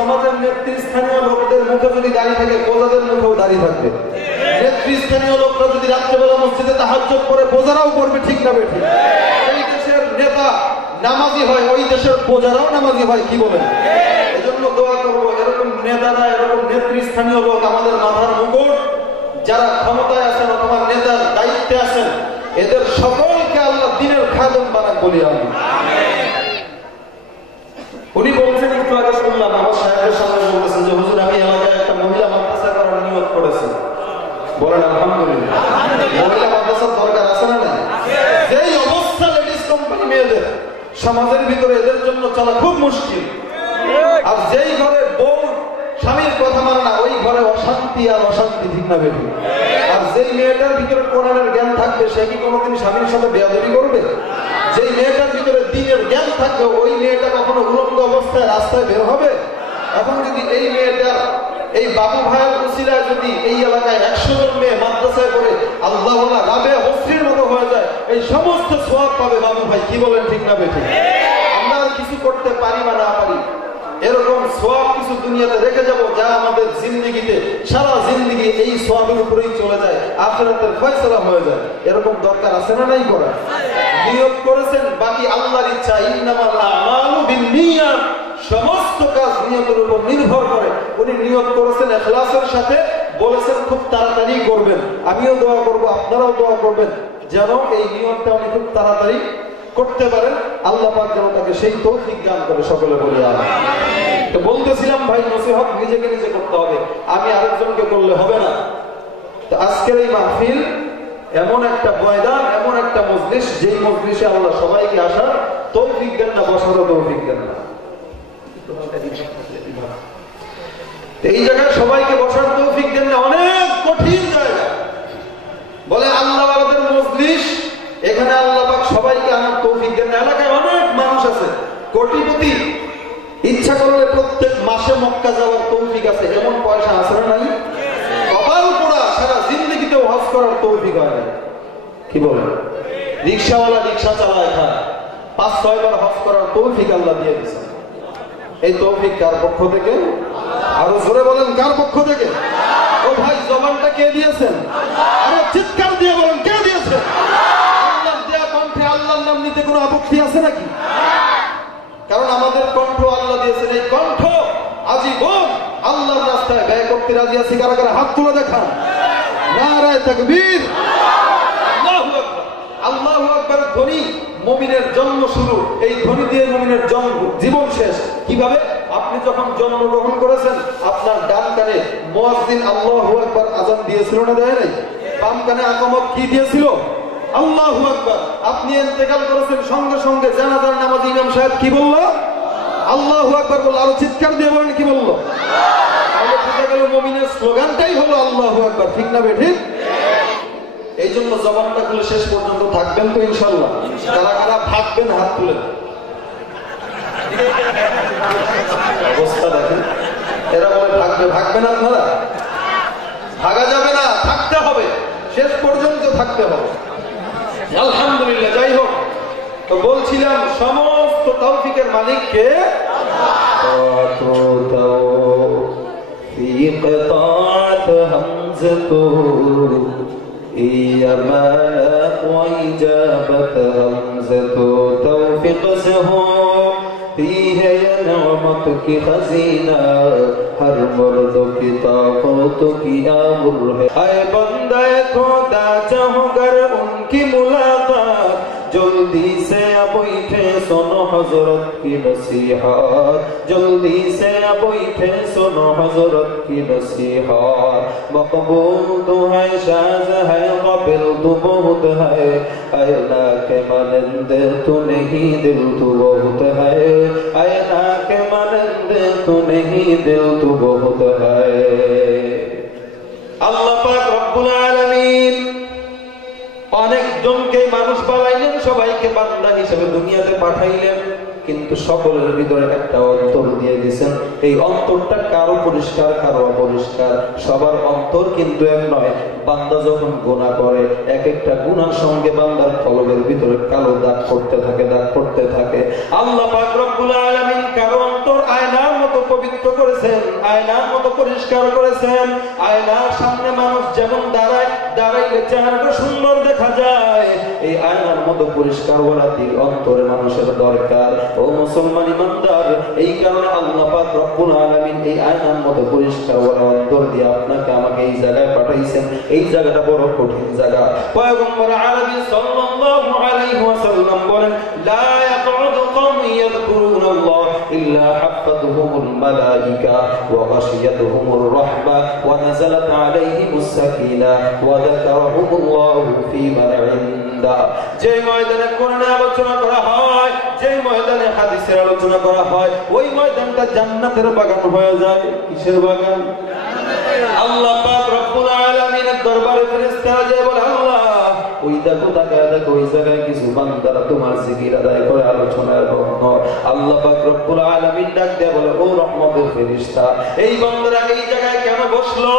সমাজের নেতৃস্থানীয় লোকদের মুখে যদি দাঁড়িয়ে থাকে, প্রজাদের মুখেও দাঁড়িয়ে থাকবে। নেতৃস্থানীয় লোকরা যদি রাত্রেবেলা মসজিদে তাহাজ্জুদ করে, প্রজারাও করবে, ঠিক না বেঠিক? এই দেশের নেতা নামাজি হয়, ওই দেশের প্রজারাও নামাজি হয়, কি বলেন? এজন্য দোয়া করবো, এরকম নেতারা, এরকম নেতৃস্থানীয় লোক আমাদের মাথার মুকুট, যারা ক্ষমতায় আছেন অথবা নেতার দায়িত্বে আছেন, এদের সকলকে আল্লাহ দ্বীনের খাদেম বানাক বলি আমি। উনি বলছেন, একটু আগে শুনলাম আমার সাহেবের সামনে বলতেছেন যে হুজুর, আমি এলাকায় একটা মহিলা মাদ্রাসা করার নিয়ত করেছি। বলেন আলহামদুলিল্লাহ। মহিলা মাদ্রাসার দরকার আছে না? না। যেই অবস্থা লেডিস কোম্পানি মেয়েদের, সমাজের ভিতরে এদের জন্য চলা খুব মুশকিল। আর যেই ঘরে বউ স্বামীর কথা মানে না, ওই ঘরে অশান্তি আর অশান্তি, ঠিক না বেঠিক? আর যেই মেয়েটার ভিতরে কোরআনের জ্ঞান থাকবে, সে কি কোনোদিন স্বামীর সাথে বেয়াদবি করবে? যেই মেয়েটার ভিতরে দ্বীনের জ্ঞান থাকবে, ওই মেয়েটা কখনো উলঙ্গ অবস্থায় রাস্তায় বের হবে? এখন যদি এই মেয়েটার, এই বাবু ভাইয়ের উসিলায় যদি এই এলাকায় 100 জন মেয়ে মাদ্রাসায় করে আল্লাহ রাবে হস্রির মতো হয়ে যায়, এই সমস্ত সওয়াব পাবে বাবু ভাই, কি বলেন, ঠিক না বেঠিক? আমরা আর কিছু করতে পারি বা না পারি, এরকম সওয়াব কিছু দুনিয়াতে রেখে যাব, যা আমাদের জিন্দেগিতে সারা জিন্দেগি এই সওয়াবের উপরেই চলে যায়, আখিরাতের ফয়সালা হয়ে যায়। এরকম দরকার আছে না নাই করা? নিয়ত করেছেন, বাকি আল্লাহর ইচ্ছা। ইন্নামাল আমালু বিন্নিয়াত, সমস্ত কাজ নিয়তের উপর নির্ভর করে। উনি নিয়ত করেছেন ইখলাসের সাথে, বলেছেন খুব তাড়াতাড়ি করবেন। আমিও দোয়া করব, আপনারাও দোয়া করবেন, যেন এই নিয়তটা উনি খুব তাড়াতাড়ি করতে পারেন। আল্লাহ পাক যেন তাকে সেই তৌফিক দান করে, সকলে বলি আমিন। তো বলতেছিলাম ভাই, নসিহত নিজেকে নিজে করতে হবে, আমি আরেকজনকে করলে হবে না। তো আজকের এই মাহফিল এমন একটা ময়দান, এমন একটা মজলিস, যেই মজলিসে আল্লাহ সবাইকে আসার তৌফিক দেন না, বসারও তৌফিক দেন না। এই জায়গায় সবাইকে বসার তৌফিক দেন না, অনেক কঠিন জায়গা। বলে আল্লাহ আমাদের মজলিস, এখানে আল্লাহ পাক সবাইকে আনার তৌফিক দেন না। এলাকায় অনেক মানুষ আছে কোটিপতি, ইচ্ছা করলে প্রত্যেক মাসে মক্কা যাওয়ার তৌফিক আছে, এমন পয়সা আছে না নাই? কপাল পোড়া, সারা জিন্দেগিতেও হজ করার তৌফিক হয় না, কি বলেন? রিক্সাওয়ালা রিক্সা চালায়, খায়, 5-6 বার হজ করার তৌফিক আল্লাহ দিয়ে দিয়েছে। এই তৌফিক কার পক্ষ থেকে? আরো জোরে বলেন, কার পক্ষ থেকে? ও ভাই, জবানটা কে দিয়েছেন? আরে চিৎকার দিয়ে বলেন, কে দিয়েছেন? আল্লাহর দেয়া কণ্ঠে আল্লাহর নাম নিতে কোনো আপত্তি আছে নাকি? কারণ আমাদের কণ্ঠ আল্লাহ দিয়েছেন, এই কণ্ঠ আজীবন আল্লাহর রাস্তায় ব্যয় করতে রাজি আছি। কারা কারা হাত তুলে দেখান। নারায়ে তাকবীর, আল্লাহু আকবার। আল্লাহু আকবার ধ্বনি মুমিনের জন্ম শুরু, এই ধ্বনি দিয়ে মুমিনের জীবন শেষ। কিভাবে? আপনি যখন জন্মগ্রহণ করেছেন, আপনার ডান কানে মুয়াজ্জিন আল্লাহু আকবার আযান দিয়েছিল না, দেয় নাই? বাম কানে ইকামত কি দিয়েছিল? আল্লাহু আকবার। আপনি ইন্তেকাল করেছেন, সঙ্গে সঙ্গে জানাজার নামাজ ইমাম সাহেব কি বলল? আল্লাহু আকবার বলল। আরো চিৎকার দিয়ে বলেন, কি বলল? তাহলে বুঝা গেল মুমিনের স্লোগানটাই হলো আল্লাহু আকবার, ঠিক না বেঠিক? এই জন্য জবানটা খুলে শেষ পর্যন্ত থাকবেন তো ইনশাআল্লাহ? যারা যারা থাকবেন হাত তুলেন। অবস্থা দেখেন, এরা বলে থাকবে, ভাগবেন আপনারা? ভাগা যাবে না, থাকতে হবে, শেষ পর্যন্ত থাকতে হবে। আলহামদুলিল্লাহ। যাই হোক, তো বলছিলাম সমস্ত তৌফিকের মালিক কে? की खजीना हर मर्द की ताकत की आमुर है। आए बंदे खुदा चाहो गर उनकी मुलाकात, जल्दी से अब उठे सुनो हजरत की नसीहत, जल्दी से अब उठे सुनो हजरत की नसीहत। मकबूल तो है, शाज है, काबिल तो बहुत है, अल्लाह के मानंद तो नहीं, दिल तो बहुत है, अल्लाह के मानंद तो नहीं, दिल तो बहुत है। আল্লাহ পাক রব্বুল আলামিন অনেক জনকে মানুষ বানাইলেন, সবাইকে বান্দা হিসেবে দুনিয়াতে পাঠাইলেন, কিন্তু সকলের ভিতরে একটা অন্তর দিয়ে দিয়েছেন। এই অন্তরটা কারো পরিষ্কার, কারো অপরিষ্কার, সবার অন্তর কিন্তু এক নয়। বান্দা যখন গুনাহ করে, এক একটা গুনার সঙ্গে বান্দার কলবের ভিতরে কালো দাগ পড়তে থাকে, দাগ পড়তে থাকে। আল্লাহ পাক রব্বুল আলামিন কারো অন্তর আয়নার মতো মতো পবিত্র করেছেন, আয়নার মতো পরিষ্কার করেছেন। আয়নার সামনে মানুষ যেমন দাঁড়াইলে চেহারাটা সুন্দর দেখা যায়, এই আয়নার মতো পরিষ্কার করা দিল অন্তরে মানুষের দরকার। ও মুসলমান ইমানদার, এই কারণে আল্লাহ পাক রব্বুল আলামিন এই আয়নার মতো পরিষ্কার করা অন্তর দিয়ে আপনাকে আমাকে এই জায়গায় পাঠাইছেন। এই জায়গাটা বড় কঠিন জায়গা। পয়গম্বর আরবি সাল্লাল্লাহু আলাইহি ওয়াসাল্লাম বলেন, লা ইয়াকউদু কওমুন ইয়াযকুরুনাল্লাহ ইল্লা হাফাতুহুমুল মালাইকা ওয়া গাশিয়াতুহুমুর রাহমা ওয়া নাযালাত আলাইহিমুস সাকিনা ওয়া যাকারাহুমুল্লাহু ফী মান ইনদা। যে ময়দানে কোরআনের আলোচনা করা হয়, যে ময়দানে হাদিসের আলোচনা করা হয়, ওই ময়দানটা জান্নাতের বাগান হয়ে যায়। কিসের বাগান? আল্লাহ পাক রব্বুল আলামিনের দরবারে ফেরেশতারা যায় বলে, আল্লাহ ওই দেখো তাকায় দেখো ওই জায়গায় কিছু বান্দারা তোমার জিকির আদায় করে আলোচনায় মগ্ন। আল্লাহ পাক রব্বুল আলামিন ডাক দেয়া বলে, ও রহমতের ফেরেশতা, এই বান্দারা এই জায়গায় কেন বসলো?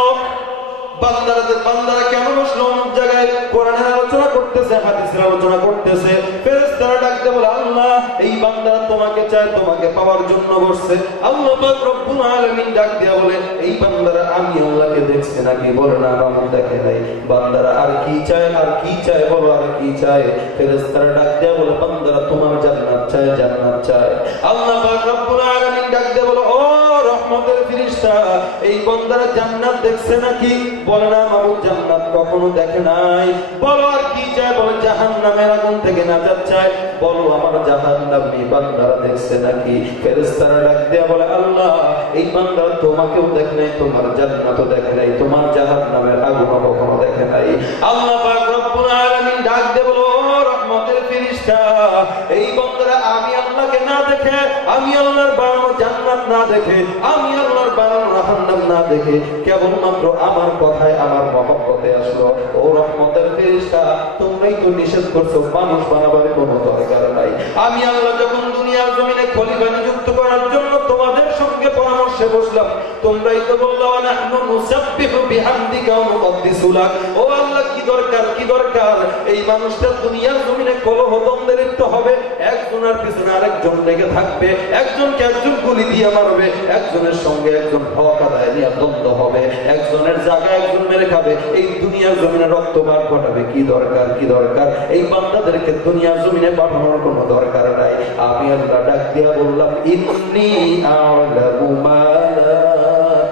বান্দারা কেন বসলো অমুক জায়গায়? কোরআনের আলোচনা করতেছে, হাদিসের আলোচনা করতেছে। ফেরেশতারা ডাক দেয়া বলে, আল্লাহ এই বান্দারা তোমাকে চায়, তোমাকে পাওয়ার জন্য বসছে। আল্লাহ পাক রব্বুল আলামিন ডাক দেয়া বলে, এই বান্দারা আমি আল্লাহকে দেখছে নাকি? বলে না, আমি দেখে নাই। বান্দারা আর কি চায়, আর কি চায়, বলো আর কি চায়? ফেরেশতারা ডাক দেয়া বলে, বান্দারা তোমার জান্নাত চায়, জান্নাত চায়। আল্লাহ পাক রব্বুল আলামিন ডাক দেয়া বলে, ও রহমতের ফেরেশতা, এই বান্দারা জান্নাত দেখছে নাকি? বলে না, মাবুদ জান্নাত কখনো দেখে নাই। বলো আর কি চায়? বলে জাহান্নামের আগুন থেকে নাজাত চায়। বলো আমার জাহান্নামী বান্দারা দেখছে নাকি? ফেরেশতারা ডাক দেয়া বলে, আল্লাহ এই বান্দারা তোমাকেও দেখে নাই, তোমার জান্নাতও দেখে নাই, তোমার জাহান্নামের আগুনও কখনো দেখে নাই। আল্লাহ পাক রব্বুল আলামিন ডাক দেয়া বলে, ও রহমতের ফেরেশতা, এই বান্দারা আমি আল্লাহকে না দেখে, আমি আল্লাহর বানানো জান্নাত না দেখে, আমি আল্লাহর বানানো জাহান্নাম না দেখে কেবলমাত্র আমার কথায়, আমার মহব্বতে আসলো। ও রহমতের ফেরেশতা, তোমরাই তো নিষেধ করছো মানুষ বানাবার কোনো দরকার নাই। আমি আল্লাহ যখন দুনিয়ার জমিনে খলিফা নিযুক্ত করার জন্য তোমাদের সঙ্গে পরামর্শে বসলাম, তোমরাই তো বললা নাহনু নুসাব্বিহু বিহামদিকা ওয়া নুকদ্দিসু লাক। ও আল্লাহ কি দরকার, কি দরকার? এই মানুষটা দুনিয়ার জমিনে কলহ দ্বন্দ্বে লিপ্ত হবে, একজনের পিছনে আরেকজন লেগে থাকবে, একজনকে একজন গুলি দিয়ে মারবে, একজনের সঙ্গে একজন হক আদায় নিয়ে দ্বন্দ্ব হবে, একজনের জায়গায় একজন মেরে খাবে, এই দুনিয়ার জমিনে রক্তপাত ঘটাবে। কি দরকার, কি দরকার? এই বান্দাদেরকে দুনিয়ার জমিনে পাঠানোর কোনো দরকার নাই। আমি আল্লাহ ডাক দিয়া বললাম, ইন্নী আ'লামু মা লা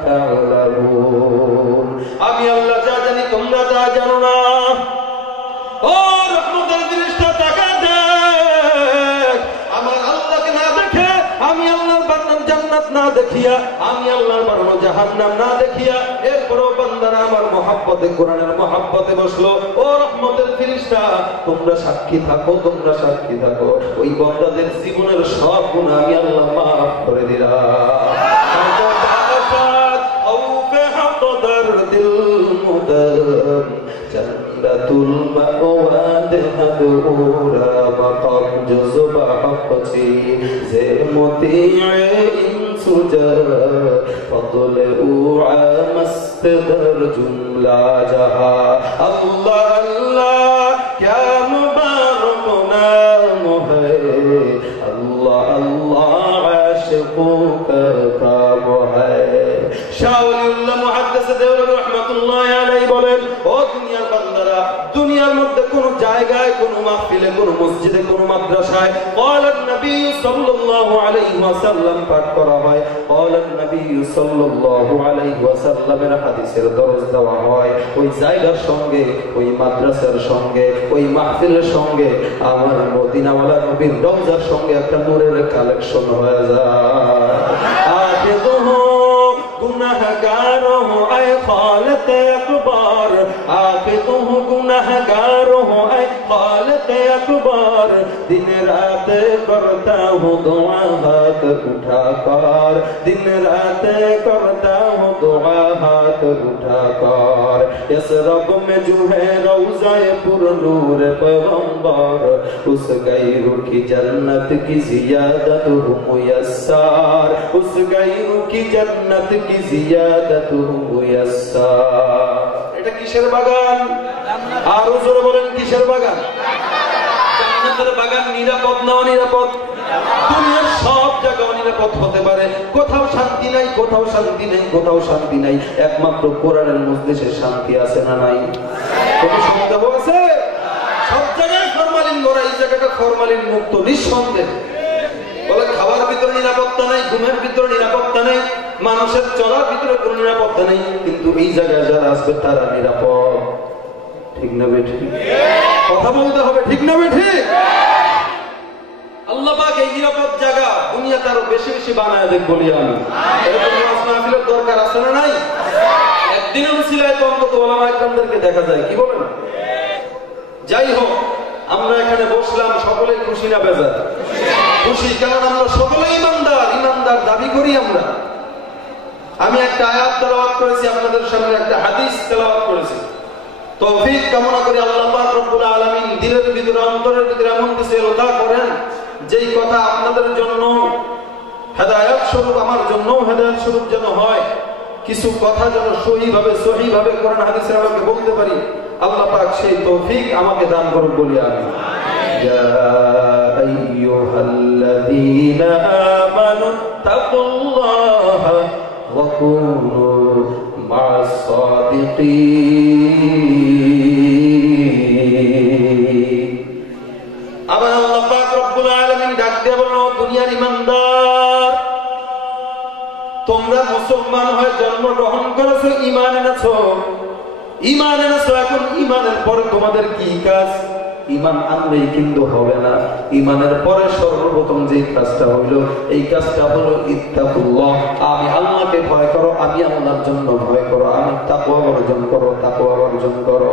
তা'লামুন, আমি আল্লাহ যা জানি তোমরা তা জানো না। ও রহমতের ফেরেশতা, তাকায় দেখ, আমার আল্লাহকে না দেখে, আমি আল্লাহর বানানো জান্নাত না দেখিয়া, আমি আল্লাহর বানানো জাহান্নাম না দেখিয়া, এরপরও বান্দারা আমার মহব্বতে, কোরআনের মহব্বতে বসলো। ও রহমতের ফেরেশতা, তোমরা সাক্ষী থাকো, তোমরা সাক্ষী থাকো, ওই বান্দাদের জীবনের সব গুনাহ আমি আল্লাহ মাফ করে দিলাম। জান্নাতুল মাওয়াদ হাদুরা মাকাম জুজবা হাফতি যে মতিয়ে ইনসুজা ফদলে উআ মাসদর জুমলা জাহা। আল্লাহ আল্লাহ क्या मुबारक नाम है, अल्लाह अल्लाह आशिकों का काम है। শাওলিউল্লাহ মুহাদ্দিস দেওবন্দি রাহমাতুল্লাহ আলাইহি বলেন, ও দুনিয়ার বান্দারা, দুনিয়ার মধ্যে কোন জায়গায়, কোন মাহফিলে, কোন মসজিদে, কোন মাদ্রাসায় ক্বালান নবী সাল্লাল্লাহু আলাইহি ওয়াসাল্লাম পাঠ করা হয়, ক্বালান নবী সাল্লাল্লাহু আলাইহি ওয়াসাল্লামের হাদিসের দরস দেওয়া হয়, ওই জায়গার সঙ্গে, ওই মাদ্রাসার সঙ্গে, ওই মাহফিলের সঙ্গে আমার মদিনাওয়ালা নবীর রওজার সঙ্গে একটা নূরের কালেকশন হয়ে যায়। আখিদুহু গুনাহগার হো আয় খালতে আকবার, আখিদুহু গুনাহগার হো আয় খালতে আকবার, दिन रात करता हूँ दुआ हाथ उठाकर, दिन रात करता हूँ दुआ हाथ उठाकर, इस रब में जो है रौज़ाए पुरनूर पैगंबर, उस गैरू की जन्नत की ज़ियादत हो मुयस्सर, उस गैरू की जन्नत की ज़ियादत हो मुयस्सर। এটা কিসের বাগান? আরো জোরে বলেন, কিসের বাগান? জান্নাতের বাগান নিরাপদ না অনিরাপদ? দুনিয়ার সব জায়গায় নিরাপদ হতে পারে, কোথাও শান্তি নাই, কোথাও শান্তি নেই, কোথাও শান্তি নাই, একমাত্র কোরআনের মজলিসে শান্তি আছে না নাই? কোন সন্দেহ আছে? সব জায়গায় ফরমালিন ভরা, এই জায়গাটা ফরমালিন মুক্ত নিঃসন্দেহ। বলে খাবার ভিতরে নিরাপত্তা নাই, ঘুমের ভিতরে নিরাপত্তা নেই, মানুষের চলার ভিতরে কোনো নিরাপত্তা নেই, কিন্তু এই জায়গায় যারা আসবে তারা নিরাপদ। ঠিক না বেঠি? কথা বলতে হবে, ঠিক না বেঠি? আল্লাহ পাক এই নিরাপদ জায়গা দুনিয়াতে আরো বেশি বেশি বানায় দেখ বলি আমি। এরকম ওয়াজ মাহফিলের দরকার আছে না নাই? একদিনের উসিলায় তো অন্তত ওলামা ইকরামদেরকে দেখা যায়, কি বলেন? যাই হোক, আমরা এখানে বসলাম, সকলেই খুশি না বেজার? খুশি, কারণ আমরা সকলেই ইমানদার, ইমানদার দাবি করি আমরা। আমি একটা আয়াত তেলাওয়াত করেছি আপনাদের সামনে, একটা হাদিস তেলাওয়াত করেছি। তৌফিক কামনা করি আল্লাহ পাক রব্বুল আলামিন দিলের ভিতরে, অন্তরের ভিতরে এমন কিছু এলতা করেন যেই কথা আপনাদের জন্য হেদায়েত স্বরূপ, আমার জন্য হেদায়েত স্বরূপ যেন হয়। কিছু কথা যেন সহিভাবে কোরআন হাদিসের আলোকে বলতে পারি, আল্লাহ পাক সেই তৌফিক আমাকে দান করুন বলি আমি। ইয়া আইয়ুহাল্লাযীনা আমানু তাকুল্লাহা ওয়া কুনু মা'আস সাদিকিন। আবার আল্লাহ পাক রব্বুল আলামিন ডাক দিয়ে বলেন, দুনিয়ার ইমানদার, তোমরা মুসলমান হয়ে জন্মগ্রহণ করেছো, ঈমান এনেছো, এখন ঈমানের পরে তোমাদের কি কাজ? ঈমান আনলেই কিন্তু হবে না। ঈমানের পরে সর্বপ্রথম যে কাজটা হইল, এই কাজটা হলো ইত্তাকুল্লাহ, আমি আল্লাহকে ভয় করো, আমি আল্লাহর জন্য ভয় করো, আমি তাকওয়া অর্জন করো, তাকওয়া অর্জন করো,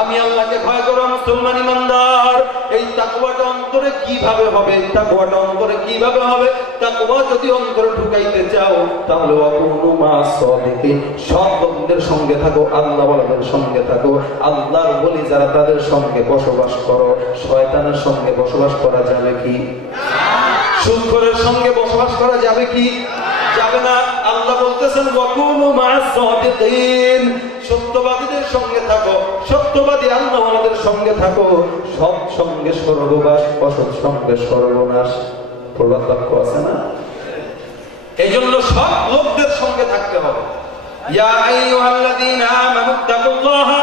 আমি আল্লাহকে ভয় করো। মুসলমান ইমানদার, এই তাকওয়াটা অন্তরে কিভাবে হবে? তাকওয়াটা অন্তরে কিভাবে হবে? তাকওয়া যদি অন্তরে ঢুকাইতে চাও, তাহলে ওয়াকুনু মা'আস সাদিকিন, সৎ লোকদের সঙ্গে থাকো, আল্লাহ ওয়ালাদের সঙ্গে থাকো। আল্লাহর ওলি যারা, তাদের সঙ্গে বসবাস করো। শয়তানের সঙ্গে বসবাস করা যাবে কি? সুদখোরের সঙ্গে বসবাস করা যাবে কি? যাবে না। আল্লাহ বলতেছেন ওয়াকুনু মা'আস সাদিকিন, সত্যবাদীদের সঙ্গে থাকো, সত্যবাদী আল্লাহ ওয়ালাদের সঙ্গে থাকো। সৎ সঙ্গে স্বর্গবাস, অসৎ সঙ্গে সর্বনাশ, প্রবাদ বাক্য আছে না? এই জন্য সৎ লোকদের সঙ্গে থাকতে হবে। ইয়া আইয়ুহাল্লাযীনা আমানু তাকুল্লাহা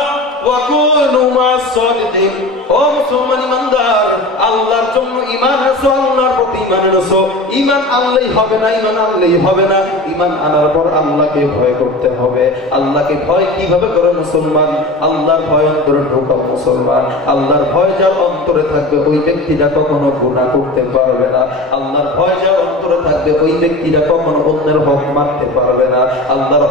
ওয়া কুনু মা'আস সাদিকিন। ও মুসলমান ইমানদার, আল্লাহর জন্য ঈমান আনছো, আল্লাহর প্রতি ঈমান আনছো। ঈমান আনলেই হবে না, ঈমান আনলেই হবে না। ঈমান আনার পর আল্লাহকে ভয় করতে হবে। আল্লাহকে ভয় কিভাবে করে মুসলমান? আল্লাহর ভয় অন্তরে ঢোকাও মুসলমান। আল্লাহর ভয় যার অন্তরে থাকবে, ওই ব্যক্তিটা কখনো গুনাহ করতে পারবে না। আল্লাহর ভয় যার অন্তরে থাকবে, ওই ব্যক্তিটা কখনো অন্যের হক মারতে পারবে না। আল্লাহর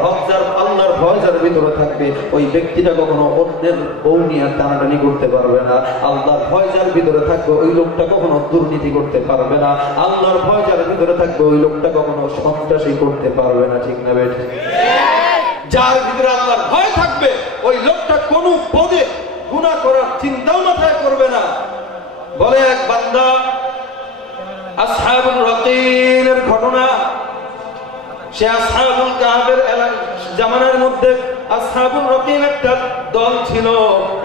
ভয় যার ভিতরে থাকবে, ওই ব্যক্তিটা কখনো অন্যের বউ নিয়ে টানাটানি করতে পারবে না। আল্লাহর ভয় যার ভিতরে থাকবে, ওই লোকটা কখনো দুর্নীতি করতে পারবে না। আল্লাহর ভয় যার ভিতরে থাকবে, ওই লোকটা কখনো সন্ত্রাসী করতে পারবে না। ঠিক না বেঠিক? যার ভিতরে আল্লাহর ভয় থাকবে, ওই লোকটা কোনো পদে গুনাহ করার চিন্তাও মাথায় করবে না। বলে এক বান্দা, আসহাবুল রাকিনের ঘটনা, সে আসহাবুল কাহফের জামানার মধ্যে আসহাবুল রাকিন একটা দল ছিল।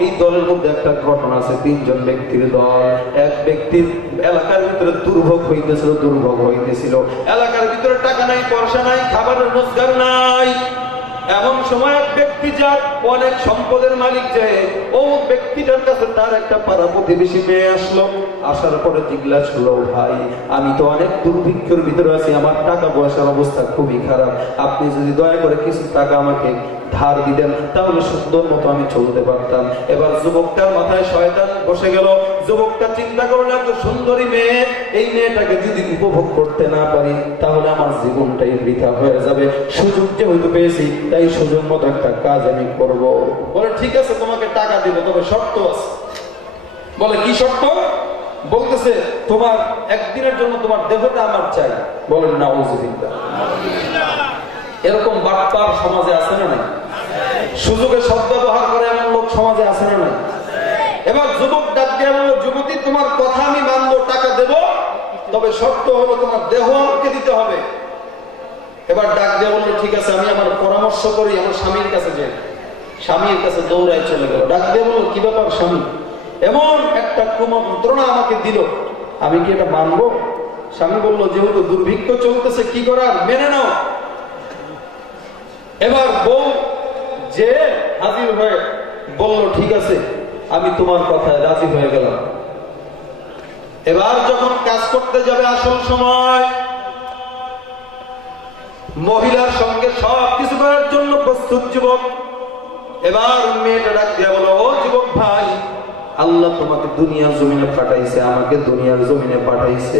এই দলের মধ্যে একটা ঘটনা আছে, 3 জন ব্যক্তির দল। এক ব্যক্তির এলাকার ভিতরে দুর্ভোগ হইতেছিল। এলাকার ভিতরে টাকা নাই, পয়সা নাই, খাবারের রোজগার নাই। এমন সময় এক ব্যক্তি, যার অনেক সম্পদের মালিক, যে ও ব্যক্তিটার কাছে তার একটা পাড়া প্রতিবেশী মেয়ে আসলো। আসার পরে জিজ্ঞাসা করলো, ভাই, আমি তো অনেক দুর্ভিক্ষের ভিতরে আছি, আমার টাকা পয়সার অবস্থা খুবই খারাপ, আপনি যদি দয়া করে কিছু টাকা আমাকে ধার দিতেন, তাহলে সুন্দর মতো আমি চলতে পারতাম। এবার যুবকটার মাথায় শয়তান বসে গেল। যুবকটা চিন্তা করলো, এত সুন্দরী মেয়ে, এই মেয়েটাকে যদি উপভোগ করতে না পারি, তাহলে আমার জীবনটাই বৃথা হয়ে যাবে। সুযোগ যেহেতু পেয়েছি, তাই সুযোগ মতো একটা কাজ আমি করব। বলে, ঠিক আছে, তোমাকে টাকা দিব, তবে শর্ত আছে। বলে, কি শর্ত? বলতেছে, তোমার একদিনের জন্য তোমার দেহটা আমার চাই। বলেন নাউযুবিল্লাহ। এরকম বাটপার সমাজে আছে না নাই? সুযোগে সদ্ব্যবহার করে এমন লোক সমাজে আছে না নাই? এবার যুবক ডাক দিয়ে বলল, যুবতী, তোমার কথা আমি মানবো, টাকা দেব, তবে শর্ত হলো তোমার দেহ আমাকে দিতে হবে। এবার ডাক দিয়ে বললো, ঠিক আছে, আমি আমার পরামর্শ করি আমার স্বামীর কাছে। যে স্বামীর কাছে দৌড়ায় চলে গেল। ডাক দিয়ে বললো, কি ব্যাপার স্বামী, এমন একটা কুমন্ত্রণা আমাকে দিল, আমি কি এটা মানবো? স্বামী বললো যেহেতু দুর্ভিক্ষ চলতেছে কি করার, মেনে নাও। এবার বউ যে হাজির হয়ে বলল ঠিক আছে আমি তোমার কথায় রাজি হয়ে গেলাম। এবার যখন কাজ করতে যাবে আসল সময়, মহিলার সঙ্গে সব কিছু করার জন্য প্রস্তুত যুবক। এবার মেয়েটা ডাক দিয়ে বলো, ও যুবক ভাই, আল্লাহ তোমাকে দুনিয়ার জমিনে পাঠাইছে, আমাকে দুনিয়ার জমিনে পাঠাইছে।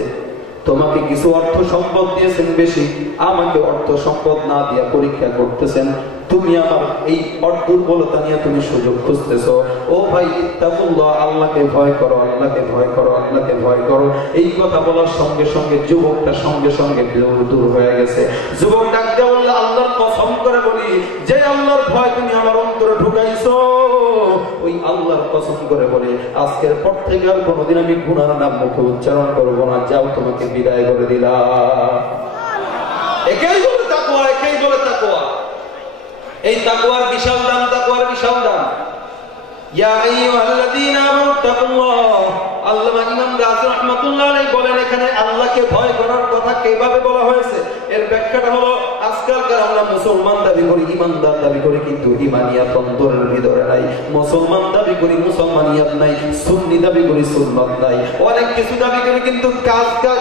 তোমাকে কিছু অর্থ সম্পদ দিয়েছেন বেশি, আমাকে অর্থ সম্পদ না দিয়া পরীক্ষা করতেছেন। তুমি আমার এই দুর্বলতা নিয়ে তুমি সুযোগ খুঁজতেছো। ও ভাই ইত্তাকুল্লাহ, আল্লাহকে ভয় করো, আল্লাহকে ভয় করো, আল্লাহকে ভয় করো। এই কথা বলার সঙ্গে সঙ্গে যুবকটা সঙ্গে সঙ্গে দূর হয়ে গেছে। যুবক ডাকতে বললে, আল্লাহর কসম করে বলি, যে আল্লাহর ভয় তুমি আমার অন্তরে ঢুকাইছো, ওই আল্লাহর কসম করে বলি আজকের পর থেকে আর কোনোদিন আমি গুনার নাম মুখে উচ্চারণ করবো না। যাও, তোমাকে বিদায় করে দিলাম। একেই বলে তাকওয়া, একেই বলে তাকওয়া। এই তাকওয়ার বিশাল দাম, তাকওয়ার বিশাল দাম। ইয়া আইয়ুহাল্লাযীনা আমানু তাকুল্লাহ। আল্লামা ইমাম রাজি রাহমাতুল্লাহ আলাইহি বলেন, এখানে আল্লাহকে ভয় করার কথা কিভাবে বলা হয়েছে এর ব্যাখ্যাটা হলো, আজকালকার আমরা মুসলমান দাবি করি, ইমানদার দাবি করি, কিন্তু ইমানিয়াত অন্তরের ভিতরে নাই। মুসলমান দাবি করি, মুসলমানিয়াত নাই। সুন্নি দাবি করি, সুন্নাত নাই। অনেক কিছু দাবি করি, কিন্তু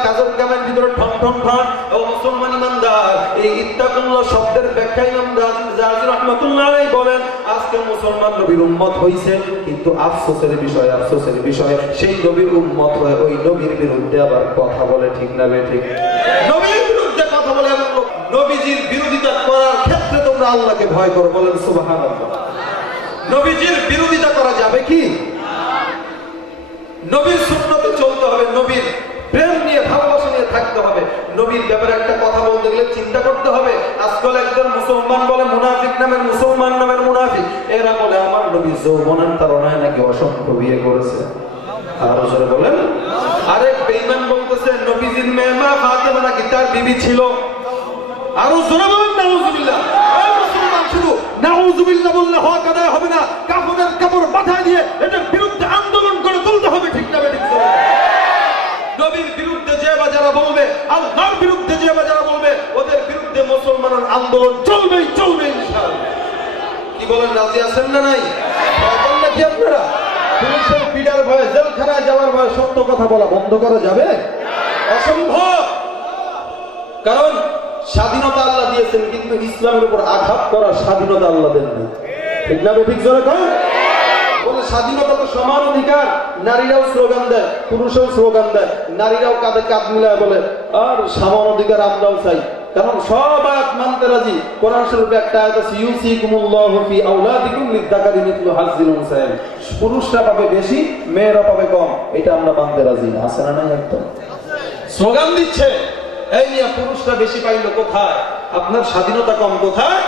কাজের কামের ভিতরে ঠন ঠন ঠন। ও মুসলমান ইমানদার, এই ইত্তাকুল্লাহ শব্দের ব্যাখ্যা ইমাম রাজি রাহমাতুল্লাহ আলাইহি বলেন, আজকে মুসলমান নবীর উম্মত হইছে, কিন্তু আফসোসের বিষয়, আফসোসের বিষয়, সেই নবীর উম্মত হয়ে ওই নবীর বিরুদ্ধে আবার কথা বলে। ঠিক না বেঠিক? নবীর বিরুদ্ধে কথা বলে, এমন নবীজির বিরোধিতা করার ক্ষেত্রে তোমরা আল্লাহকে ভয় করো। বলেন সুবহানাল্লাহ। নবীজির বিরোধিতা করা যাবে কি? নবীর সুন্নতে চলতে হবে, নবীর প্রেম নিয়ে, ভালোবাসা নিয়ে থাকতে হবে। নবীর ব্যাপারে একটা কথা বলতে গেলে চিন্তা করতে হবে। আজকাল একজন মুসলমান বলে, মুনাফিক নামের মুসলমান নামের মুনাফিক, এরা বলে আমার নবী যৌবনের তাড়নায় নাকি অসংখ্য বিয়ে করেছে। আরো জোরে বলেন। আরেক বেঈমান বলতেছে নবীজির মেয়ে মা ফাতেমা নাকি তার বিবি ছিল। আরো জোরে বলেন নাউজুবিল্লাহ। এই মুসলমান শুধু নাউজুবিল্লাহ বললে হক আদায় হবে না, কাফনের কাপড় মাথায় দিয়ে এটার বিরুদ্ধে আন্দোলন করে তুলতে হবে। ঠিক না বেঠিক? নবীর বিরুদ্ধে যে বা যারা বলবে, আল্লাহর বিরুদ্ধে যে বা যারা বলবে, ওদের বিরুদ্ধে মুসলমানের আন্দোলন চলবেই চলবে ইনশাআল্লাহ। কি বলেন, রাজি আছেন না নাই? বলেন নাকি আপনারা? পুলিশের পিটার ভয়ে, জেলখানায় যাওয়ার ভয়ে সত্য কথা বলা বন্ধ করা যাবে? অসম্ভব। কারণ স্বাধীনতা আল্লাহ দিয়েছেন, কিন্তু ইসলামের উপর আঘাত করার স্বাধীনতা আল্লাহ দেননি। ঠিক না বেঠিক? জোরে কর। বলে স্বাধীনতা তো সমান অধিকার। নারীরাও স্লোগান দেয়, পুরুষও স্লোগান দেয়, নারীরাও কাঁধে কাঁধ মিলায় বলে আর সমান অধিকার আমরাও চাই। কারণ সব আয়াত মানতে রাজি। কোরআন শরীফে একটা আয়াত আছে, ইউসিকুমুল্লাহু ফি আওলাদিকুম লিযাকারি মিসলু হাজ্জিল উনসায়াইন। পুরুষরা পাবে বেশি, মেয়েরা পাবে কম। এটা আমরা মানতে রাজি না। আছে না নাই? একদম স্লোগান দিচ্ছে, এই নিয়ে পুরুষরা বেশি পাইলো কোথায়? আপনার স্বাধীনতা কম কোথায়?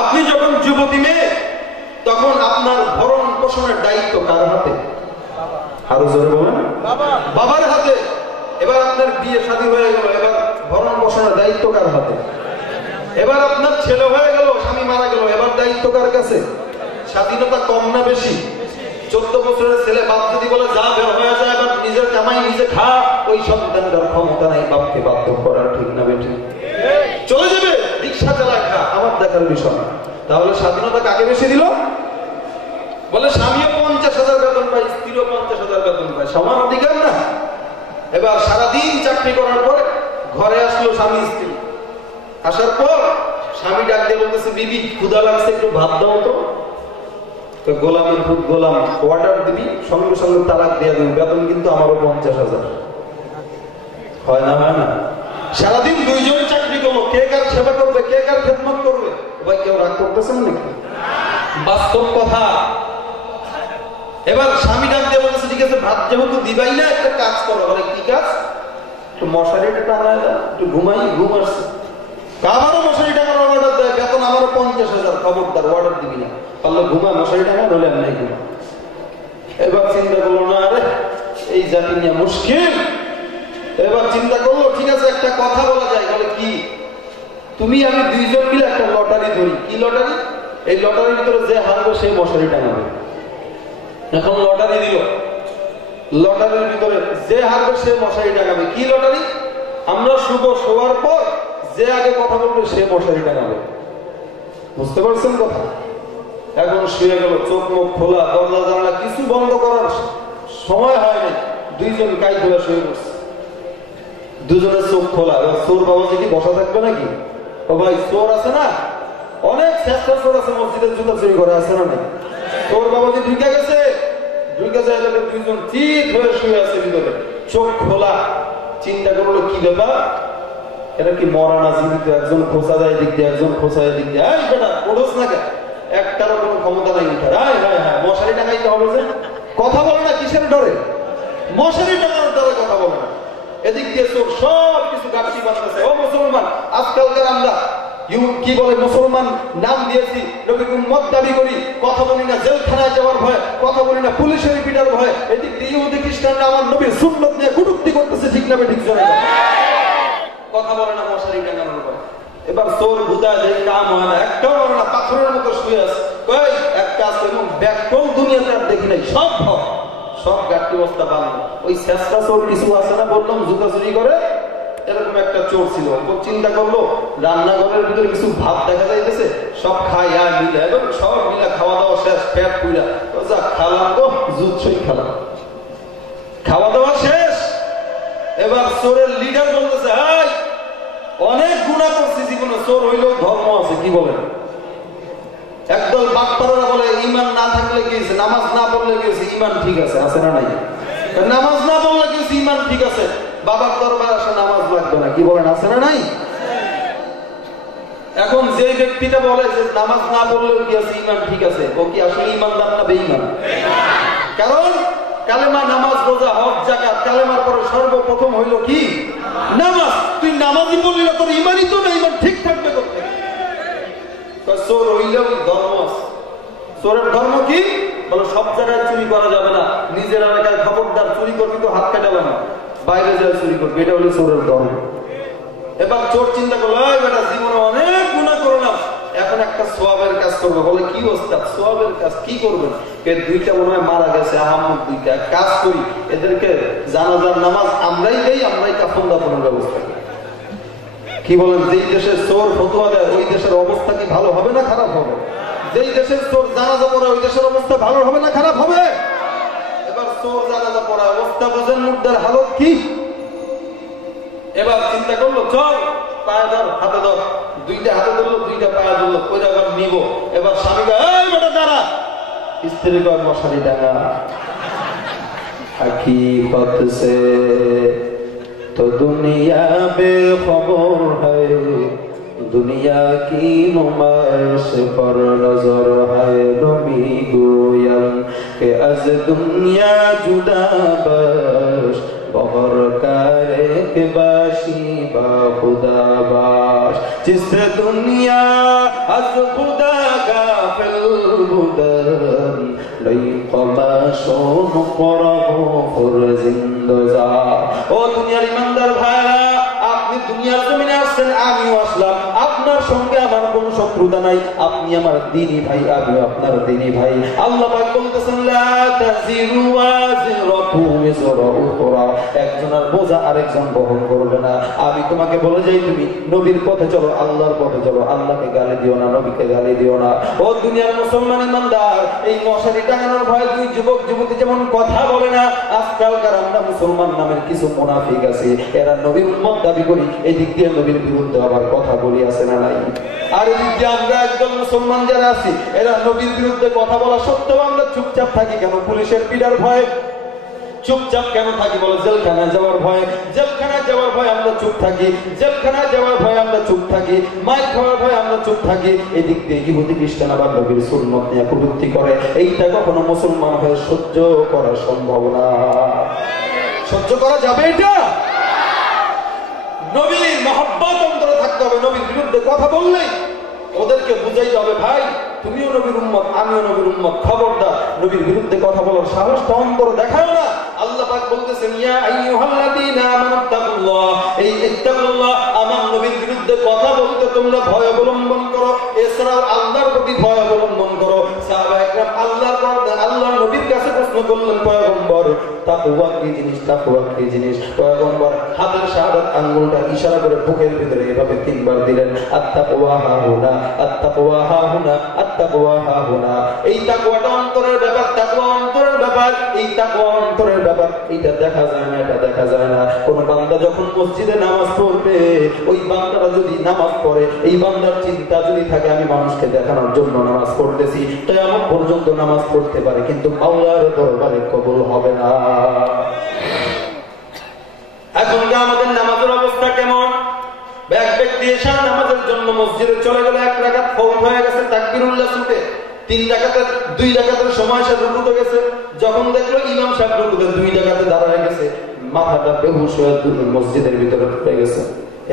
আপনি যখন যুবতী মেয়ে, তখন আপনার ভরণ পোষণের দায়িত্ব কার হাতে? আরো জোরে বলেন, বাবার হাতে। এবার আপনার বিয়ে শাদী হয়ে গেল, এবার ভরণ পোষণের দায়িত্ব কার হাতে? এবার আপনার ছেলে হয়ে গেল, স্বামী মারা গেল, এবার দায়িত্ব কার কাছে? স্বাধীনতা কম না বেশি? 14 বছরের ছেলে বাপ যদি বলে যা বের হয়ে যায়, এবার নিজের কামাই নিজে খা, ওই সন্তানটার ক্ষমতা নাই বাপকে বাধ্য করার। ঠিক না বেঠি? চলে যাবে, রিক্সা চালায় খা, আমার দেখার বিষয় না। তাহলে স্বাধীনতা কাকে বেশি দিল? বলে স্বামীও 50,000 বেতন পায়, স্ত্রীও 50,000 বেতন পায়, সমান অধিকার না? এবার সারাদিন চাকরি করার পরে ঘরে আসলো স্বামী স্ত্রী। আসার পর স্বামী ডাক দিয়ে বলতেছে, বিবি ক্ষুধা লাগছে, একটু ভাত দাও তো। গোলামের খুব গোলাম, অর্ডার দিবি, সঙ্গে সঙ্গে তালাক দিয়ে দিবি, বেতন কিন্তু আমারও 50,000। হয় না? হয় না? সারাদিন দুইজন চাকরি করলো, কে কার সেবা করবে, কে কার খেদমত করবে? ভাই কেউ রাগ করতেছেন নাকি? বাস্তব কথা। এবার স্বামী ডাক দিয়ে বলতেছে, ঠিক আছে ভাত যেহেতু দিবাই না, একটা কাজ করো। বলে কি কাজ? একটু মশারিটা টাঙায় দাও, একটু ঘুমাই, ঘুম আসছে। আমারও মশারি টাঙানোর অর্ডার দেয়, বেতন আমারও 50,000, খবরদার অর্ডার দিবি না, পারলে ঘুমা, মশারি টাঙা, নইলে আমি নাই ঘুমা। এবার চিন্তা করলো, না রে এই জাতি নিয়ে মুশকিল। এবার চিন্তা করলো, ঠিক আছে একটা কথা বলা যায়। বলে কি? তুমি আমি দুইজন মিলে একটা লটারি ধরি। কি লটারি? এই লটারির ভিতরে যে হারবে সেই মশারি টাঙাবে। এখন লটারি দিল, লটারির ভিতরে যে হারবে সে মশারি টাঙাবে। কি লটারি? আমরা শুভ শোয়ার পর যে আগে কথা বলবে সে মশারি টাঙাবে। বুঝতে পারছেন কথা? এখন শুয়ে গেল, চোখ মুখ খোলা, দরজা জানলা কিছু বন্ধ করার সময় হয়নি, দুইজন কাই খোলা শুয়ে পড়ছে, দুজনের চোখ খোলা। এবার চোর বাবাজি কি বসা থাকবে নাকি? ও ভাই, চোর আছে না, অনেক চেষ্টা চোর আছে মসজিদের জুতা চুরি করে, আছে না? চোর বাবাজি ঢুকে গেছে, ঢুকে যায় দুইজন ঠিক হয়ে শুয়ে আছে ভিতরে, চোখ খোলা। চিন্তা করলো কি ব্যাপার, এটা কি মরা না জীবিত? একজন খোঁচা দেয় দিক দিয়ে, একজন খোঁচা দিক দিয়ে। এই বেটা পড়োস না কেন? একটারও কোনো ক্ষমতা নাই উঠার। হ্যাঁ, মশারি টাঙাইতে হবে যে, কথা বলে না কিসের ডরে? মশারি টাঙানোর ডরে কথা বলে না। এদিক দিয়ে চোর সব কিছু গাছি বানাচ্ছে। ও মুসলমান, আজকালকার আমরা কি বলে মুসলমান নাম দিয়েছি, নবীর উম্মত দাবি করি, কথা বলি না জেলখানায় যাওয়ার ভয়, কথা বলি না পুলিশের পিটার ভয়। এদিক দিয়ে ইহুদি খ্রিস্টানরা আমার নবীর সুন্নত নিয়ে কটূক্তি করতেছে, ঠিক না ঠিক জোরে কথা বলে না মশারি টাঙানোর ভয়। এবার চোর বুঝা যে কাম হয় না, একটাও হবে না, পাথরের মতো শুয়ে আছে। কই এক কাজ করুন, ব্যাককল দুনিয়াতে আর দেখি নাই, সব ভয়, সব গাঠি বস্তা বানানো। ওই চেষ্টা চোর কিছু আছে না, বললাম জুতা চুরি করে, এরকম একটা চোর ছিল। চিন্তা করলো রান্নাঘরের ভিতরে কিছু ভাত দেখা যাইতেছে, সব খাই আর মিলে, এবং সব মিলে খাওয়া দাওয়া শেষ, পেট পুইরা যা খালাম গো, জুৎসই খালাম, খাওয়া দাওয়া শেষ। এবার চোরের লিডার বলতেছে, হাই অনেক গুণা করছি জীবনে, চোর হইলেও ধর্ম আছে। কি বলেন? একদল বাটপাড়ারা বলে ইমান না থাকলে কি হয়েছে, নামাজ না পড়লে কি হয়েছে, ইমান ঠিক আছে, আছে না নাই? নামাজ না পড়লে কি হয়েছে, ইমান ঠিক আছে। বাবার দরবার আসে, নামাজ লাগবে না। কি বলেন, আছে না নাই? এখন যে ব্যক্তিটা বলে যে নামাজ না পড়লেও কি আছে, ইমান ঠিক আছে, ও কি আসলে ইমানদার না বেঈমান? কারণ কালেমা, নামাজ, রোজা, হজ, যাকাত, কালেমার পরে সর্বপ্রথম হইল কি? নামাজ। তুই নামাজই পড়লি না, তোর ইমানই তো না, ইমান ঠিক থাকবে করতে। চোর হইলেও ধর্ম আছে। চোরের ধর্ম কি? বলে সব জায়গায় চুরি করা যাবে না, নিজের এলাকায় খবরদার, চুরি করবি তো হাত কাটাবে না, বাইরে যায় চুরি করবি, এটা হলো চোরের ধর্ম। এবার চোর চিন্তা করলো, বেটা জীবনে অনেক গুনাহ করলাম, এখন একটা সোয়াবের কাজ করবো। বলে কি ওস্তাদ, সোয়াবের কাজ কি করবেন? দুইটা মনে হয় মারা গেছে, আহাম্মদ দুইটা, কাজ করি, এদেরকে জানাজার নামাজ আমরাই দেই, আমরাই কাফন দাফনের ব্যবস্থা করি। কি বলেন? যেই দেশের চোর ফতোয়া দেয় ওই দেশের অবস্থা কি ভালো হবে না খারাপ হবে? যেই দেশের চোর জানাজা পড়ে ওই দেশের অবস্থা ভালো হবে না খারাপ হবে? এবার চোর জানাজা পড়া অবস্থা বোঝেন, মুদ্রার হালত কি? এবার চিন্তা করলো, চল পায়ে ধর, হাতে ধর, দুইটা হাতে ধরলো, দুইটা পায়ে ধরলো, ওইটা আবার নিব। এবার স্বামী এই বেটা দাঁড়া, স্ত্রী কয় মশারি ডাঙা। हकीकत से तो दुनिया बेखबर है, दुनिया की नुमाइश पर नजर है। नबी गोयम के अज दुनिया जुदा बश, बहर करे के बाशी बा खुदा बाश। जिस दुनिया अज खुदा गाफिल बुदन, लई कमाशों करबो फुर जिंदजा। ओ दुनियार ईमानदार भाइरा, আপনি দুনিয়ার জমিনে আসছেন, আমিও আসলাম, আপনার সঙ্গে আমার কোনো শত্রুতা নাই, আপনি আমার দ্বীনি ভাই, আমিও আপনার দ্বীনি ভাই। আল্লাহ পাক বলতেছেন, লা তাজিরু ওয়াজিরাতু ওয়িজরা উখরা, একজনের বোঝা আরেকজন বহন করবে না। আমি তোমাকে বলে যাই, তুমি নবীর পথে চলো, আল্লাহর পথে চলো, আল্লাহকে গালি দিও না, নবীকে গালি দিও না। ও দুনিয়ার মুসলমান ইমানদার, এই মশারি টাঙানোর ভয় দুই যুবক যুবতী যেমন কথা বলে না, আজকালকার আমরা মুসলমান নামের কিছু মুনাফিক আছে, এরা নবীর উম্মত দাবি করি, এদিক দিয়ে নবীর বিরুদ্ধে আবার কথা বলি, আছে না নাই? আর এদিক দিয়ে আমরা একজন মুসলমান যারা আছি, এরা নবীর বিরুদ্ধে কথা বলা সত্ত্বেও আমরা চুপচাপ থাকি কেন? পুলিশের পিটার ভয়। চুপচাপ কেন থাকি? বলে জেলখানায় যাওয়ার ভয়। জেলখানায় যাওয়ার ভয় আমরা চুপ থাকি, জেলখানায় যাওয়ার ভয় আমরা চুপ থাকি, মাইর খাওয়ার ভয় আমরা চুপ থাকি। এদিক দিয়ে ইহুদি খ্রিস্টান আবার নবীর সুন্নত নিয়ে কটূক্তি করে। এইটা কখনো মুসলমান হয়ে সহ্য করা সম্ভব না। সহ্য করা যাবে এটা? নবীর মহব্বত অন্তরে থাকতে হবে। নবীর বিরুদ্ধে কথা বললেই ওদেরকে বুঝাইতে হবে, ভাই তুমিও নবীর উম্মত, আমিও নবীর উম্মত, খবরদার নবীর বিরুদ্ধে কথা বলার সাহসটা অন্তরে দেখাও না। আল্লাহ পাক বলতেছেন, ইয়া আইয়ুহাল্লাযীনা আমানু তাকুল্লাহ, এই ইত্তাকুল্লাহ, আমার নবীর বিরুদ্ধে কথা বলতে তোমরা ভয় অবলম্বন করো, এছাড়াও আল্লাহর প্রতি ভয় অবলম্বন করো। সাহাবায়ে কেরাম আল্লাহর নবীর কাছে প্রশ্ন করলেন পয়গম্বর তাকওয়া কি জিনিস, তাকওয়া কি জিনিস? পয়গম্বর হাতের শাহাদাত আঙ্গুলটা ইশারা করে বুকের ভিতরে এভাবে 3 বার দিলেন, আত-তাকওয়া হাহুনা, আত-তাকওয়া হাহুনা, আত-তাকওয়া হাহুনা। এই তাকওয়াটা অন্তরের ব্যাপার, তাকওয়া অন্তরের ব্যাপার, এই তাকওয়া অন্তরের ব্যাপার। এটা দেখা যায় না, এটা দেখা যায় না। কোন বান্দা যখন মসজিদে নামাজ পড়বে, ওই বান্দাটা যদি নামাজ পড়ে, এই বান্দার চিন্তা যদি থাকে আমি মানুষকে দেখানোর জন্য নামাজ পড়তেছি, কিয়ামত পর্যন্ত নামাজ পড়তে পারে কিন্তু আল্লাহর দরবারে কবুল হবে না। এখন আমাদের নামাজের অবস্থা কেমন? এক ব্যক্তি এসে নামাজের জন্য মসজিদে চলে গেল, 1 রাকাত ফৌত হয়ে গেছে, তাকবীরুল্লাহ ছুটে 3 রাকাতের 2 রাকাতের সময় সে রুকুতে গেছে। যখন দেখলো ইমাম সাহেব রুকুতে 2 রাকাতে দাঁড়ায় গেছে, মাথাটা বেহুশ হয়ে মসজিদের ভিতরে ঢুকে গেছে।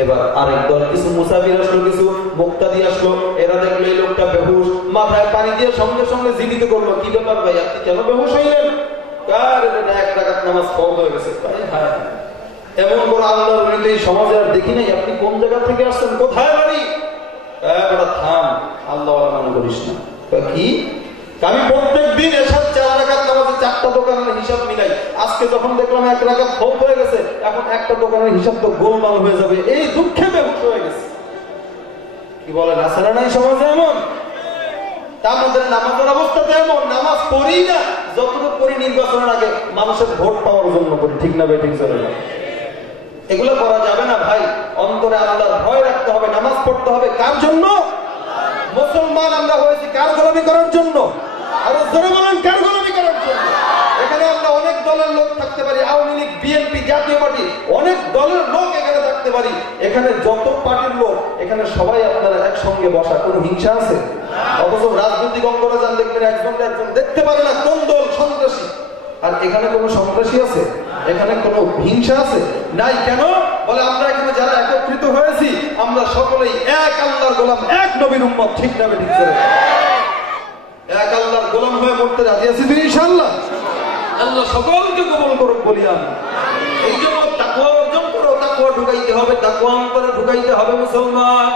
এবার আরেক দল কিছু মুসাফির আসলো, কিছু মুক্তাদি আসলো, এরা দেখলো এই লোকটা বেহুশ, মাথায় পানি দিয়ে সঙ্গে সঙ্গে জীবিত করলো। কি ব্যাপার ভাই, আপনি কেন বেহুশ হইলেন? কার এটা 1 রাকাত নামাজ ফৌত হয়ে গেছে। এমন করে আল্লাহর ওলি এই সমাজে আর দেখি নাই। আপনি কোন জায়গা থেকে আসছেন, কোথায় বাড়ি? থাম, আল্লাহ মনে করিস না। কি আমি প্রত্যেক দিন এসব 4 রাকাত নামাজে 4টা দোকানের হিসাব মিলাই, আজকে যখন দেখলাম 1 রাকাত ফৌত হয়ে গেছে, এখন একটা দোকানের হিসাব তো গোলমাল হয়ে যাবে, এই দুঃখে বেহুশ হয়ে গেছে। কি বলেন, আছে না নাই সমাজে এমন? আমাদের নামাজের অবস্থা তো এমন, নামাজ পড়ি না, যতটুকু পড়ি নির্বাচনের আগে মানুষের ভোট পাওয়ার জন্য পড়ি। ঠিক না বেঠিক চলে না? এগুলো করা যাবে না ভাই। অন্তরে আল্লাহর ভয় রাখতে হবে, নামাজ পড়তে হবে। কার জন্য? মুসলমান আমরা হয়েছি কার গোলামি করার জন্য? আর জোরে বলেন, কার গোলামি করার জন্য? এখানে আমরা অনেক দলের লোক থাকতে পারি, আওয়ামী লীগ, বিএনপি, জাতীয় পার্টি, অনেক দলের লোক এখানে থাকতে পারি। এখানে যত পার্টির লোক, এখানে সবাই আপনারা একসঙ্গে বসা, কোনো হিংসা আছে? অথচ রাজনৈতিক অঙ্গনে যান দেখবেন একজন দেখতে পারে না কোন দল সন্ত্রাসী। আর এখানে কোনো সন্ত্রাসী আছে? এখানে কোনো হিংসা আছে? নাই। কেন? বলে আমরা এখানে যারা একত্রিত হয়েছি, আমরা সকলেই এক আল্লাহর গোলাম, এক নবীর উম্মত। ঠিক না বেঠিক? এক আল্লাহর গোলাম হয়ে মরতে রাজি আছি তো ইনশাআল্লাহ। আল্লাহ সকলকে কবুল করুক বলি আমি। এই জন্য তাকওয়া অর্জন করো, তাকওয়া ঢুকাইতে হবে, তাকওয়া অন্তরে ঢুকাইতে হবে মুসলমান।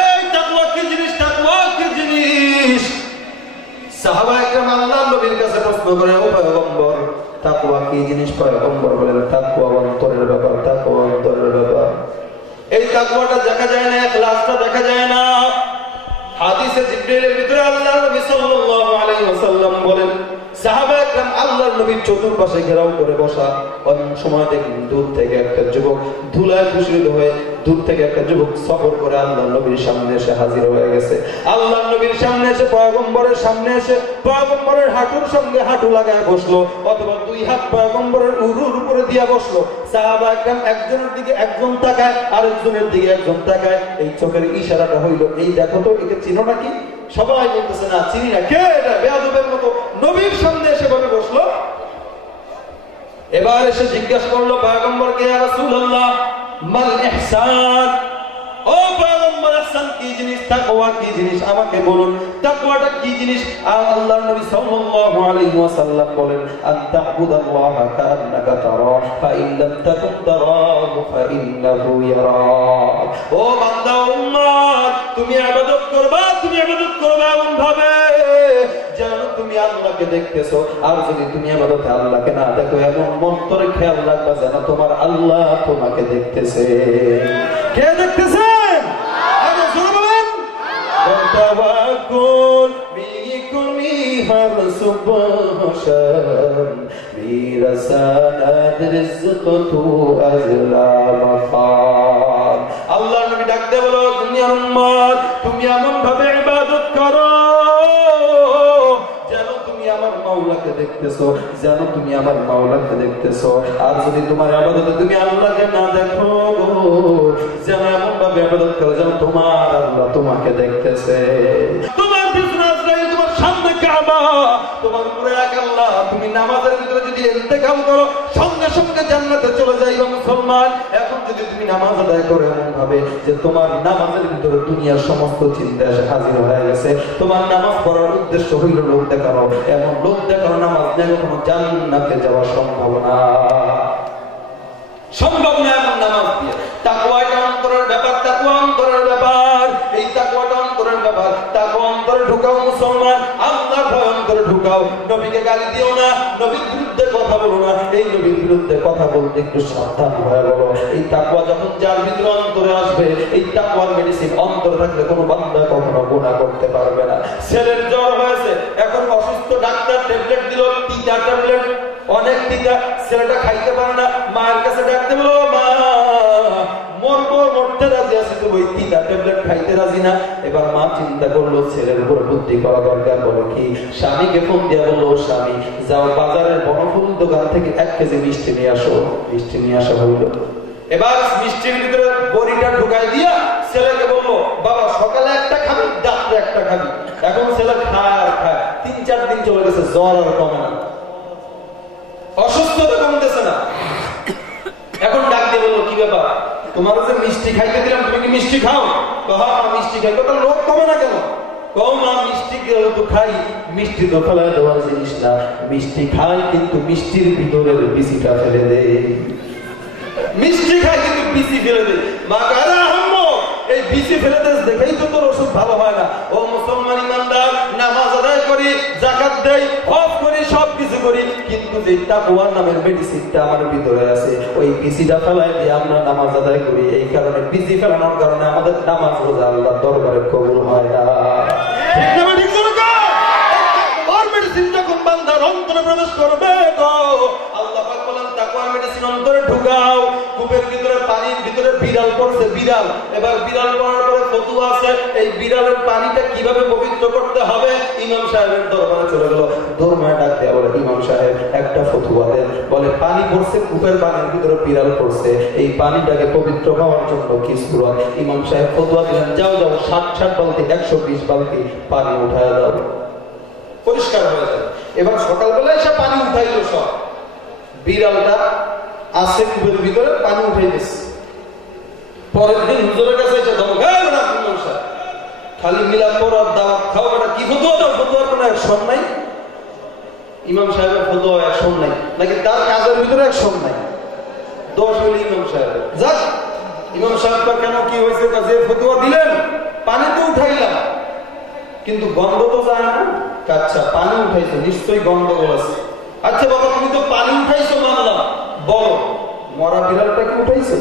এই তাকওয়া কি জিনিস? তাকওয়া কি জিনিস? সাহাবায়ে কেরাম আল্লাহর নবীর কাছে প্রশ্ন করে, ও পয়গম্বর তাকওয়া কি জিনিস? পয়গম্বর বলেন, তাকওয়া অন্তরের ব্যাপার, তাকওয়া অন্তরের ব্যাপার। এই তাকওয়াটা দেখা যায় না, ইখলাসটা দেখা যায় না। হাদিসে জিবরিলের ভিতরে আল্লাহর নবী সাল্লাল্লাহু আলাইহি ওয়াসাল্লাম বলেন, সাহাবায়ে কেরাম আল্লাহর নবীর চতুর্পাশে ঘেরাও করে বসা। ওই সময় দেখেন দূর থেকে একটা যুবক ধুলায় ধূসরিত হয়ে, দূর থেকে একটা যুবক সফর করে আল্লাহর নবীর সামনে এসে হাজির হয়ে গেছে। আল্লাহর নবীর সামনে এসে পয়গম্বরের সামনে এসে পয়গম্বরের হাঁটুর সঙ্গে হাঁটু লাগায় বসলো, অথবা 2 হাত পয়গম্বরের উরুর উপরে দিয়া বসলো। সাহাবায়ে কেরাম একজনের দিকে একজন তাকায়, আরেকজনের দিকে একজন তাকায়। এই চোখের ইশারাটা হইল, এই দেখো তো, একে চিনো নাকি? সবাই বলতেছে না, চিনি না। কে এটা? বেয়াদবের মতো নবীর সামনে এসে ভাবে বসলো। এবার এসে জিজ্ঞাসা করলো পয়গম্বরকে, ইয়া রাসূলুল্লাহ মাল ইহসান? ও পয়গম্বর, ইহসান কি জিনিস? তাকওয়া কি জিনিস? আমাকে বলুন, তাকওয়াটা কি জিনিস? আল্লাহর নবী সাল্লাল্লাহু আলাইহি ওয়াসাল্লাম বলেন, আন তা'বুদাল্লাহা কাআন্নাকা তারা ফা ইন লাম তাকুন তারাহু ফা ইন্নাহু ইয়ারাক। ও বান্দা, উম্মত, তুমি ইবাদত করবা, তুমি ইবাদত করবা এমন ভাবে যেন তুমি আল্লাহকে দেখতেছো। আর যদি তুমি ইবাদতে আল্লাহকে না দেখো, এমন অন্তরে খেয়াল রাখবা যেন তোমার আল্লাহ তোমাকে দেখতেছে। কে দেখতেছে? আরে জোরে বলেন। তাওয়াক্কুল বিকুনি হার সুবহান বিরাসানাত রিজকতু আজলা মাকাম। আল্লাহ নবী ডাকতে বলো, দুনিয়ার উম্মত, তুমি এমন ভাবে ইবাদত করো যেন তুমি আমার মাওলাকে দেখতেছো, যেন তুমি আমার মাওলাকে দেখতেছো। আর যদি তোমার ইবাদতে তুমি আল্লাহকে না দেখো, যেন এমন ভাবে ইবাদত করো যেন তোমার আল্লাহ তোমাকে দেখতেছে। তোমার পিছনে আজরাইল, তোমার সামনে কাবা, তোমার উপরে এক আল্লাহ। তুমি নামাজের ভিতরে যদি ইন্তেকাল করো, সঙ্গে সঙ্গে জান্নাতে চলে যাইবা মুসলমান। এখন যদি তুমি নামাজ আদায় করো এমন ভাবে যে তোমার নামাজের ভিতরে দুনিয়ার সমস্ত চিন্তা এসে হাজির হয়ে গেছে, তোমার নামাজ পড়ার উদ্দেশ্য হইল লোক দেখানো, এমন লোক দেখানো নামাজ নেই, কোনো জান্নাতে যাওয়া সম্ভব না, সম্ভব না এমন নামাজ দিয়ে। তাকওয়াটা অন্তরের ব্যাপার, তাকওয়া অন্তরের ব্যাপার। এই তাকওয়াটা অন্তরের ব্যাপার। তাকওয়া অন্তরে ঢুকাও মুসলমান, আল্লাহর ভয় অন্তরে ঢুকাও। ঢুকাও, নবীকে গালি দিও না, নবীর বিরুদ্ধে কথা বলো না, এই নবীর বিরুদ্ধে কথা বলতে একটু সাবধান হয়ে বলো। এই তাকওয়া যখন যার ভিতরে অন্তরে আসবে, এই তাকওয়ার মেডিসিন অন্তরে থাকলে কোনো বান্দা কখনো গুনাহ করতে পারবে না। ছেলের জ্বর হয়েছে, এখন অসুস্থ, ডাক্তার ট্যাবলেট দিল, তিতা ট্যাবলেট, অনেক তিতা, ছেলেটা খাইতে পারে না, মায়ের কাছে ডাকতে বলো, মা মরবো, মরতে রাজি আছে, তো ওই তিতা ট্যাবলেট খাইতে রাজি না। এবার মা চিন্তা করলো ছেলের উপর বুদ্ধি করা দরকার, বলে কি স্বামীকে ফোন দিয়া বললো, স্বামী যাও বাজারের বনফুল দোকান থেকে 1 কেজি মিষ্টি নিয়ে আসো। মিষ্টি নিয়ে আসা হইল। এবার মিষ্টির ভিতরে বড়িটা ঢুকাই দিয়া ছেলেকে বললো, বাবা সকালে একটা খাবি, রাত্রে একটা খাবি। এখন ছেলে খায় আর খায়, 3-4 দিন চলে গেছে, জ্বর আর কমে না, অসুস্থতা কমতেছে না। এখন ডাক দিয়ে বললো, কি ব্যাপার, তোমার যে মিষ্টি খাইতে দিলাম, তুমি কি মিষ্টি খাও? হ্যাঁ মিষ্টি খাই। তাহলে রোগ কমে না কেন? মা মিষ্টি তো খাই, মিষ্টি তো ফেলায় দেওয়ার জিনিস না, মিষ্টি খাই কিন্তু মিষ্টির ভিতরের বিচিটা ফেলে দে। মিষ্টি খাই কিন্তু বিচি ফেলে দে। মা কারা আম্মু এই বিচি ফেলে দে, দেখেই তো তোর ওষুধ ভালো হয় না। ও মুসলমান ইমানদার, নামাজ আদায় করি, যাকাত দেই, হজ করি, সবকিছু করি, কিন্তু যে তাকওয়ার নামের মেডিসিনটা আমার ভিতরে আছে, ওই বিচিটা ফেলাই দিয়ে আমরা নামাজ আদায় করি। এই কারণে বিচি ফেলানোর কারণে আমাদের নামাজ রোজা আল্লাহর দরবারে কবুল হয় না। ঠিক না? ঠিক না? ওর মেডিসিন যখন বান্দার অন্তরে প্রবেশ করবে গো, আল্লাহ পাক বলেন তাকওয়ার মেডিসিন অন্তরে ঢুকাও। কূপের ভিতরে, পানির ভিতরে বিড়াল পড়ছে, বিড়াল। এবার বিড়াল পড়ার পরে ফতুয়া আছে, এই বিড়ালের পানিটা কিভাবে পবিত্র করতে হবে। ইমাম সাহেবের দরবারে চলে গেল, দরবারে ডাক দেয়া বলে, ইমাম সাহেব একটা ফতুয়া দেন। বলে পানি পড়ছে, কূপের পানির ভিতরে বিড়াল পড়ছে, এই পানিটাকে পবিত্র হওয়ার জন্য কি সূরত? ইমাম সাহেব ফতুয়া দিলেন, যাও যাও 60 বালতি 120 বালতি পানি উঠায় দাও, পরিষ্কার হয়ে যাবে। এবার সকালবেলা এসে পানি উঠাইলো সব, বিড়ালটা আছে কূপের ভিতরে, পানি উঠাই দিচ্ছে। পরের দিন হুজুরের কাছে এসে ধমক, খালি মিলাদ পড়ার দাওয়াত খাও, বেটা কি ফতুয়া দাও? ফতুয়ার কোনো অ্যাকশন নাই। ইমাম সাহেবের ফতুয়া অ্যাকশন নাই নাকি তার কাজের ভিতরে অ্যাকশন নাই? দোষ হইল ইমাম সাহেবের। যাক, ইমাম সাহেব কেন কি হয়েছে, যে ফতুয়া দিলেন পানি তো উঠাইলাম কিন্তু গন্ধ তো যায় না। আচ্ছা পানি উঠাইছো, নিশ্চয়ই গন্ডগোল আছে। আচ্ছা বাবা তুমি তো পানি উঠাইছো মানলাম, বলো মরা বিড়ালটা কি উঠাইছো?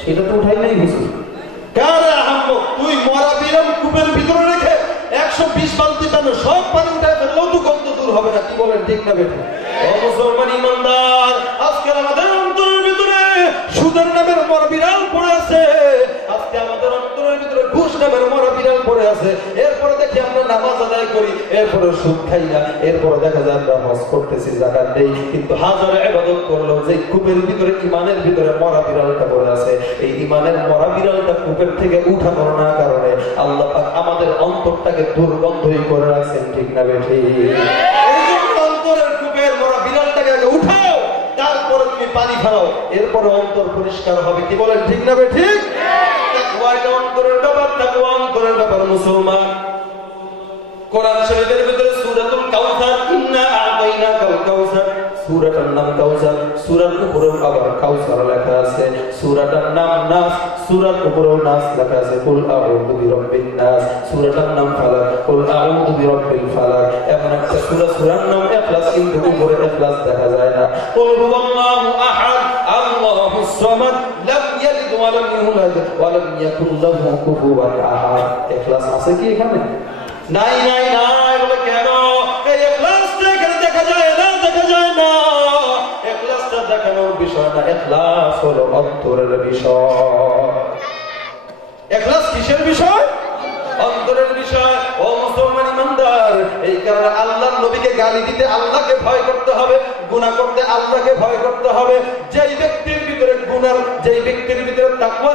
সেটা তো উঠাই নাই হুজুর। কারে আহম্মক, তুই মরা বিড়াল কূপের ভিতরে রেখে 120 বালতি পানি সব পানি উঠাই ফেললেও তো গন্ধ দূর হবে না। কি বলেন, ঠিক না বেঠিক? ও মুসলমান ইমানদার, আজকে আমাদের অন্তরের ভিতরে সুদের নামের মরা বিড়াল পড়ে আছে, আজকে আমাদের অন্তরের ভিতরে ঘুষ নামের মরা বিড়াল পড়ে আছে। এরপরে দেখি আমরা নামাজ আদায় করি, এরপরে সুদ খাই না, এরপরে দেখা যায় আমরা হজ করতেছি, যাকাত দেই, কিন্তু হাজার ইবাদত করলেও যে কূপের ভিতরে, ইমানের ভিতরে মরা বিড়ালটা পড়ে আছে, এই ইমানের মরা বিড়ালটা কূপের থেকে উঠানোর না কারণে আল্লাহ পাক আমাদের অন্তরটাকে দুর্গন্ধই করে রাখছেন। ঠিক না বেঠিক? অন্তরের কূপের মরা বিড়ালটাকে আগে উঠাও, তারপরে তুমি পানি ফেলাও, এরপরে অন্তর পরিষ্কার হবে। কি বলেন, ঠিক না বেঠিক? তাকওয়া অন্তরের ব্যাপার, তাকওয়া অন্তরের ব্যাপার। মুসলমান, কোরআন শরীফের ভিতরে সূরাতুল কাউসার, ইন্না আ'তাইনাকাল কাউসার, সূরাটার নাম কাউসার, সূরার উপরেও আবার কাউসার লেখা আছে। সূরাটার নাম নাস, সূরার উপরেও নাস লেখা আছে। কুল আউযু বিরাব্বিন নাস, সূরাটার নাম ফালাক, কুল আউযু বিরাব্বিল ফালাক। এমন একটা সূরা, সূরার নাম ইখলাস, কিন্তু উপরে ইখলাস দেখা যায় না। কুল হুয়াল্লাহু আহাদ, আল্লাহুস সামাদ, লাম ইয়ালিদ ওয়া লাম ইউলাদ ওয়া লাম ইয়াকুল লাহু কুফুওয়ান আহাদ। ইখলাস আছে কি এখানে? নাই নাই নাই। বলে কেন? এই ইখলাসটা এখানে দেখা যায় না, দেখা যায় না। ইখলাসটা দেখানোর বিষয় না, ইখলাস হলো অন্তরের বিষয়। ইখলাস কিসের বিষয়? অন্তরের বিষয়। ও মুসলমান ইমানদার, এই কারণে আল্লাহর নবীকে গালি দিতে আল্লাহকে ভয় করতে হবে, গুনাহ করতে আল্লাহকে ভয় করতে হবে। যেই ব্যক্তির ভিতরে গুনার, যেই ব্যক্তির ভিতরে তাকওয়া